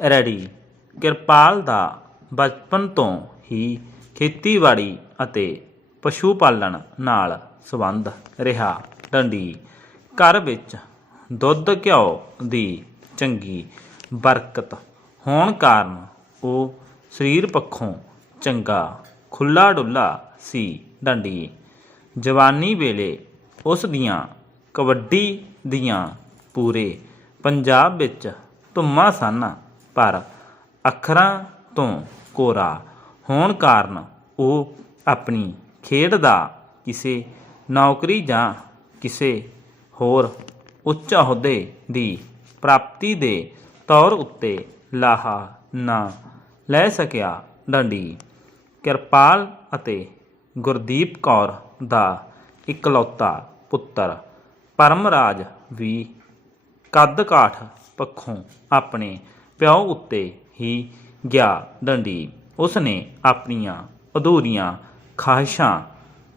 Ready. Kirpal ਦਾ ਬਚਪਨ ਤੋਂ ਹੀ ਖੇਤੀਬਾੜੀ ਅਤੇ ਪਸ਼ੂ ਪਾਲਣ ਨਾਲ ਸੰਬੰਧ ਰਿਹਾ। ਡੰਡੀ, ਘਰ ਵਿੱਚ ਦੁੱਧ ਘਿਓ ਦੀ ਚੰਗੀ ਬਰਕਤ ਹੋਣ ਕਾਰਨ ਉਹ ਸਰੀਰ ਪੱਖੋਂ ਚੰਗਾ ਖੁੱਲਾ ਡੁੱਲਾ ਸੀ। ਡੰਡੀ, ਜਵਾਨੀ ਵੇਲੇ ਉਸ ਦੀਆਂ ਕਬੱਡੀ ਦੀਆਂ ਪੂਰੇ ਪੰਜਾਬ ਵਿੱਚ ਧੁੰਮਾਂ ਸਨ। ਪਰ ਅੱਖਰਾਂ ਤੋਂ ਕੋਰਾ ਹੋਣ ਕਾਰਨ ਉਹ ਆਪਣੀ ਖੇਡ ਦਾ ਕਿਸੇ ਨੌਕਰੀ ਜਾਂ ਕਿਸੇ ਹੋਰ ਉੱਚ ਅਹੁਦੇ ਦੀ ਪ੍ਰਾਪਤੀ ਦੇ ਤੌਰ ਉੱਤੇ ਲਾਹਾ ਨਾ ਲੈ ਸਕਿਆ। ਡੰਡੀ ਕਿਰਪਾਲ ਅਤੇ ਗੁਰਦੀਪ ਕੌਰ ਦਾ ਇਕਲੌਤਾ ਪੁੱਤਰ ਪਰਮਰਾਜ ਵੀ ਕੱਦ ਕਾਠ ਪੱਖੋਂ ਆਪਣੇ ਪਿਓ ਉੱਤੇ ਹੀ ਗਿਆ ਡੰਡੀ ਉਸਨੇ ਆਪਣੀਆਂ ਅਧੂਰੀਆਂ ਖਾਹਿਸ਼ਾਂ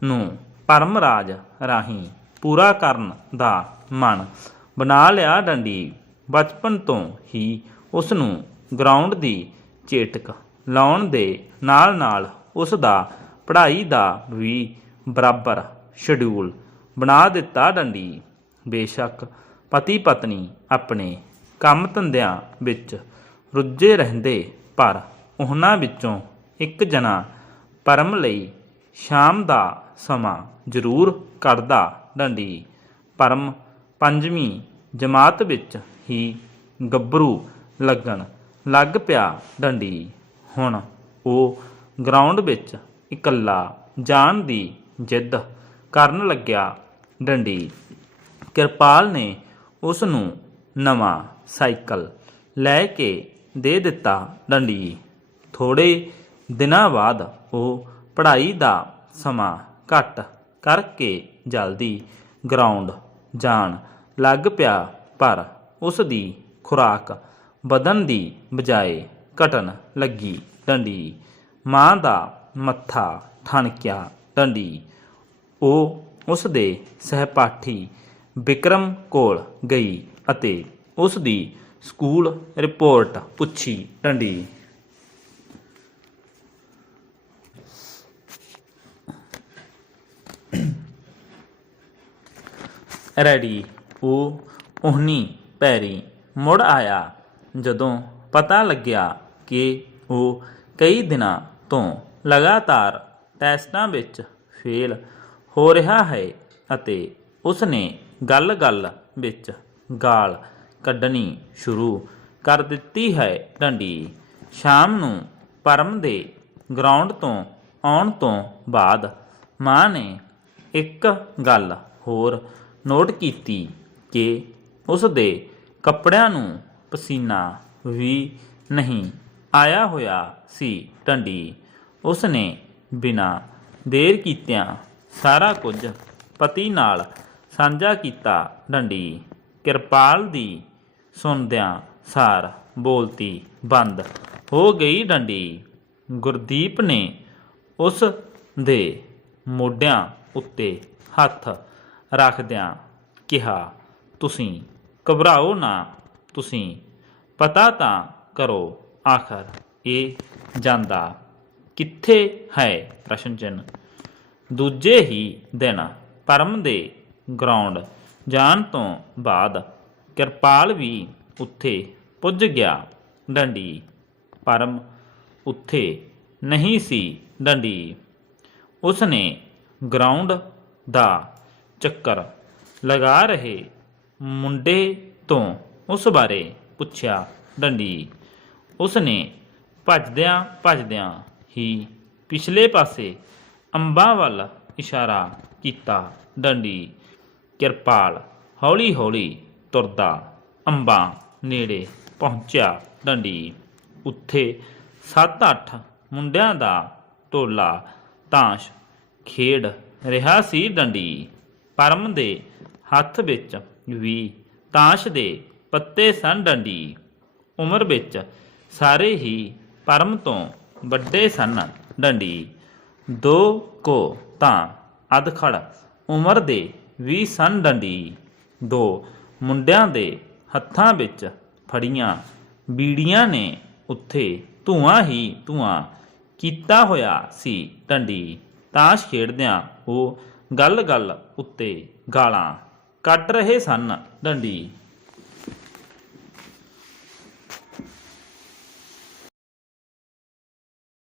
ਨੂੰ ਪਰਮ ਰਾਜ ਰਾਹੀਂ ਪੂਰਾ ਕਰਨ ਦਾ ਮਨ ਬਣਾ ਲਿਆ ਡੰਡੀ ਬਚਪਨ ਤੋਂ ਹੀ ਉਸ ਨੂੰ ਗਰਾਊਂਡ ਦੀ ਚੇਟਕ ਲਾਉਣ ਦੇ ਨਾਲ ਨਾਲ ਉਸ ਦਾ ਪੜ੍ਹਾਈ ਦਾ ਵੀ ਬਰਾਬਰ ਸ਼ਡਿਊਲ ਬਣਾ ਦਿੱਤਾ ਡੰਡੀ ਬੇਸ਼ੱਕ ਪਤੀ ਪਤਨੀ ਆਪਣੇ ਕੰਮ ਧੰਦਿਆਂ ਵਿੱਚ ਰੁੱਝੇ ਰਹਿੰਦੇ, ਪਰ ਉਹਨਾਂ ਵਿੱਚੋਂ ਇੱਕ ਜਣਾ ਪਰਮ ਲਈ ਸ਼ਾਮ ਦਾ ਸਮਾਂ ਜ਼ਰੂਰ ਕੱਢਦਾ ਡੰਡੀ। ਪਰਮ ਪੰਜਵੀਂ ਜਮਾਤ ਵਿੱਚ ਹੀ ਗੱਭਰੂ ਲੱਗਣ ਲੱਗ ਪਿਆ ਡੰਡੀ। ਹੁਣ ਉਹ ਗਰਾਊਂਡ ਵਿੱਚ ਇਕੱਲਾ ਜਾਣ ਦੀ ਜਿੱਦ ਕਰਨ ਲੱਗਿਆ ਡੰਡੀ। ਕਿਰਪਾਲ ਨੇ ਉਸ ਨੂੰ ਨਵਾਂ ਸਾਈਕਲ ਲੈ ਕੇ ਦੇ ਦਿੱਤਾ ਡੰਡੀ। ਥੋੜੇ ਦਿਨਾਂ ਬਾਅਦ ਉਹ ਪੜ੍ਹਾਈ ਦਾ ਸਮਾਂ ਘੱਟ ਕਰਕੇ ਜਲਦੀ ਗਰਾਊਂਡ ਜਾਣ ਲੱਗ ਪਿਆ, ਪਰ ਉਸ ਦੀ ਖੁਰਾਕ ਵਧਣ ਦੀ ਬਜਾਏ ਘਟਣ ਲੱਗੀ। ਡੰਡੀ ਮਾਂ ਦਾ ਮੱਥਾ ਠਣਕਿਆ। ਡੰਡੀ, ਉਹ ਉਸ ਦੇ ਸਹਿਪਾਠੀ ਵਿਕਰਮ ਕੋਲ ਗਈ। ਅਤੇ ਉਸ ਦੀ ਸਕੂਲ ਰਿਪੋਰਟ ਪੁੱਛੀ ਡੰਡੀ। ਰੈਡੀ, ਉਹ ਉਹਨੀ ਪੈਰੀ ਮੁੜ ਆਇਆ ਜਦੋਂ ਪਤਾ ਲੱਗਿਆ ਕਿ ਉਹ ਕਈ ਦਿਨਾਂ ਤੋਂ ਲਗਾਤਾਰ ਟੈਸਟਾਂ ਵਿੱਚ ਫੇਲ ਹੋ ਰਿਹਾ ਹੈ ਅਤੇ ਉਸਨੇ ਗੱਲ-ਗੱਲ ਵਿੱਚ ਗਾਲ ਕੱਢਣੀ ਸ਼ੁਰੂ ਕਰ ਦਿੱਤੀ ਹੈ ਡੰਡੀ। ਸ਼ਾਮ ਨੂੰ ਪਰਮ ਦੇ ਗਰਾਊਂਡ ਤੋਂ ਆਉਣ ਤੋਂ ਬਾਅਦ ਮਾਂ ਨੇ ਇੱਕ ਗੱਲ ਹੋਰ ਨੋਟ ਕੀਤੀ ਕਿ ਉਸ ਦੇ ਕੱਪੜਿਆਂ ਨੂੰ ਪਸੀਨਾ ਵੀ ਨਹੀਂ ਆਇਆ ਹੋਇਆ ਸੀ ਟੰਡੀ ਉਸ ਨੇ ਬਿਨਾਂ ਦੇਰ ਕੀਤਿਆਂ ਸਾਰਾ ਕੁਝ ਪਤੀ ਨਾਲ ਸਾਂਝਾ ਕੀਤਾ ਡੰਡੀ। ਕਿਰਪਾਲ ਦੀ ਸੁਣਦਿਆਂ ਸਾਰ ਬੋਲਤੀ ਬੰਦ ਹੋ ਗਈ ਡੰਡੀ। ਗੁਰਦੀਪ ਨੇ ਉਸ ਦੇ ਮੋਢਿਆਂ ਉੱਤੇ ਹੱਥ ਰੱਖਦਿਆਂ ਕਿਹਾ, ਤੁਸੀਂ ਘਬਰਾਓ ਨਾ, ਤੁਸੀਂ ਪਤਾ ਤਾਂ ਕਰੋ ਆਖਰ ਇਹ ਜਾਂਦਾ ਕਿੱਥੇ ਹੈ ਪ੍ਰਸ਼ਨ ਚਿੰਨ੍ਹ। ਦੂਜੇ ਹੀ ਦਿਨ ਪਰਮ ਦੇ ਗਰਾਊਂਡ ਜਾਣ ਤੋਂ ਬਾਅਦ ਕਿਰਪਾਲ ਵੀ ਉੱਥੇ ਪੁੱਜ ਗਿਆ ਡੰਡੀ। ਪਰਮ ਉੱਥੇ ਨਹੀਂ ਸੀ ਡੰਡੀ। ਉਸਨੇ ਗਰਾਊਂਡ ਦਾ ਚੱਕਰ ਲਗਾ ਰਹੇ ਮੁੰਡੇ ਤੋਂ ਉਸ ਬਾਰੇ ਪੁੱਛਿਆ ਡੰਡੀ। ਉਸਨੇ ਭੱਜਦਿਆਂ ਭੱਜਦਿਆਂ ਹੀ ਪਿਛਲੇ ਪਾਸੇ ਅੰਬਾਂ ਵੱਲ ਇਸ਼ਾਰਾ ਕੀਤਾ ਡੰਡੀ। ਕਿਰਪਾਲ, ਹੌਲੀ ਹੌਲੀ ਤੁਰਦਾ, ਅੰਬਾਂ ਨੇੜੇ ਪਹੁੰਚਿਆ ਡੰਡੀ। ਉੱਥੇ 7-8 ਮੁੰਡਿਆਂ ਦਾ ਟੋਲਾ ਤਾਸ਼ ਖੇਡ ਰਿਹਾ ਸੀ ਡੰਡੀ। ਪਰਮ ਦੇ ਹੱਥ ਵਿੱਚ ਵੀ ਤਾਸ਼ ਦੇ ਪੱਤੇ ਸਨ ਡੰਡੀ। ਉਮਰ ਵਿੱਚ ਸਾਰੇ ਹੀ ਪਰਮ ਤੋਂ ਵੱਡੇ ਸਨ ਡੰਡੀ। ਦੋ ਕੋ ਤਾਂ ਅਧਖੜ ਉਮਰ ਦੇ ਵੀ ਸਨ ਡੰਡੀ ਦੋ ਮੁੰਡਿਆਂ ਦੇ ਹੱਥਾਂ ਵਿੱਚ ਫੜੀਆਂ। ਬੀੜੀਆਂ ਨੇ ਉੱਥੇ ਧੂਆਂ ਹੀ ਧੂਆਂ ਕੀਤਾ ਹੋਇਆ ਸੀ ਡੰਡੀ। ਤਾਸ਼ ਖੇਡਦਿਆਂ ਉਹ ਗੱਲ-ਗੱਲ ਉੱਤੇ ਗਾਲਾਂ ਕੱਢ ਰਹੇ ਸਨ ਡੰਡੀ।